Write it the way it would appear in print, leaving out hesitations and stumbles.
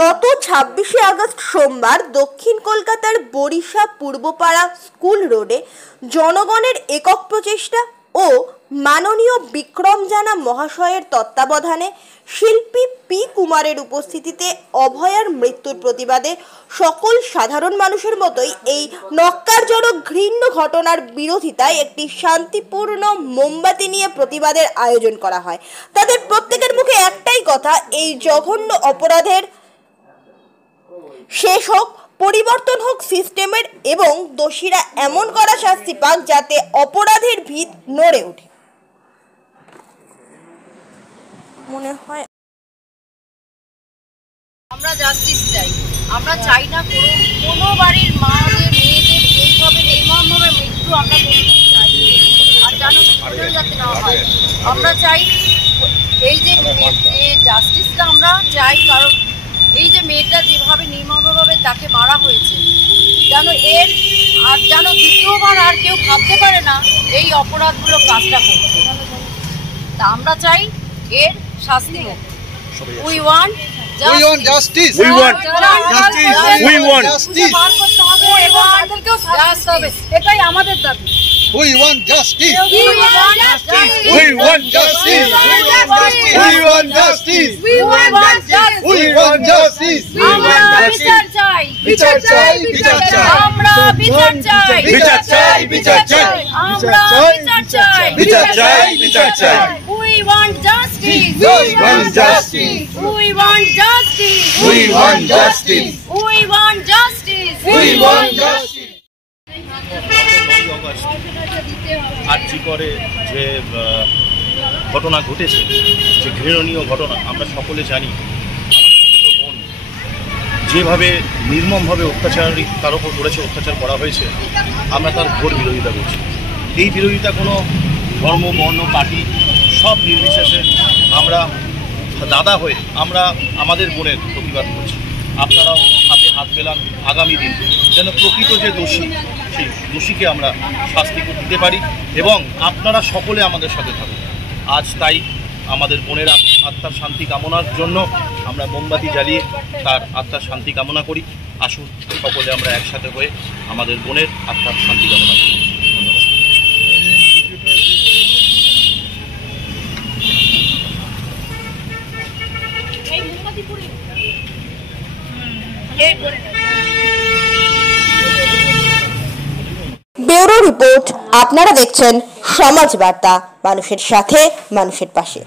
গত 26শে আগস্ট সোমবার দক্ষিণ কলকাতার বরিশা পূর্বপাড়া স্কুল রোডে জনগণের একক প্রচেষ্টা ও মাননীয় বিক্রম জানা মহাশয়ের তত্ত্বাবধানে শিল্পী পি কুমারের উপস্থিতিতে অভয়ার মৃত্যুর প্রতিবাদে সকল সাধারণ মানুষের মতোই এই নক্কারজনক ঘৃণ্য ঘটনার বিরোধিতায় একটি শান্তিপূর্ণ মোমবাতি নিয়ে প্রতিবাদের আয়োজন করা হয়। তাদের প্রত্যেকের মুখে একটাই কথা, এই জঘন্য অপরাধের শেষ হোক, পরিবর্তন হোক সিস্টেমের এবং দোষীরা এমন করা শাস্তি পাক যাতে অপরাধের ভিত নড়ে ওঠে। মনে হয় আমরা জাস্টিস চাই। আমরা চাই না কোনো বাড়ির মাদের মেয়েদের এইভাবে নির্মমভাবে মৃত্যু আমরা করতে চাই, আর যাতে না হয়। আমরা চাই এই যে জাস্টিসটা আমরা চাই, কারণ এই যে মেয়েটা যেভাবে নির্মমভাবে তাকে মারা হয়েছে, যেন দ্বিতীয়বার আর কেউ ভাবতে পারে না এই অপরাধগুলো কাজটা করতে। তা আমরা চাই এর শাস্তি হোক। We want justice. We want justice. We want justice. এটাই আমাদের দাবি। We want justice. We want justice. We want justice. We want justice. We want justice. We want justice. আমরা বিচার চাই। বিচার চাই, বিচার চাই। আমরা বিচার চাই। বিচার চাই, বিচার চাই। আমরা বিচার চাই। বিচার চাই, বিচার চাই। We want justice. We want justice. We want justice. We want justice. We want justice. We want justice. আর্জি করে যে ঘটনা ঘটেছে, যে ঘৃণনীয় ঘটনা, আমরা সকলে জানি। আমাদের বোন যেভাবে নির্মমভাবে তার উপর করেছে, অত্যাচার করা হয়েছে, আমরা তার ঘোর বিরোধিতা করছি। এই বিরোধিতা কোনো ধর্ম, বর্ণ, পার্টি সব নির্বিশেষে আমরা দাদা হয়ে আমরা আমাদের বোনের প্রতিবাদ করছি। আপনারাও হাতে হাত মেলান, আগামী দিন যেন প্রকৃত যে দোষী, সেই দোষীকে আমরা শাস্তি দিতে পারি এবং আপনারা সকলে আমাদের সাথে থাকুন। আজ তাই আমাদের বোনের আত্মার শান্তি কামনার জন্য আমরা মোমবাতি জ্বালিয়ে তার আত্মার শান্তি কামনা করি। আসুন সকলে আমরা একসাথে হয়ে আমাদের বোনের আত্মার শান্তি কামনা করি। ব্যুরো রিপোর্ট, আপনারা দেখছেন সমাজ বার্তা, মানুষের সাথে, মানুষের পাশে।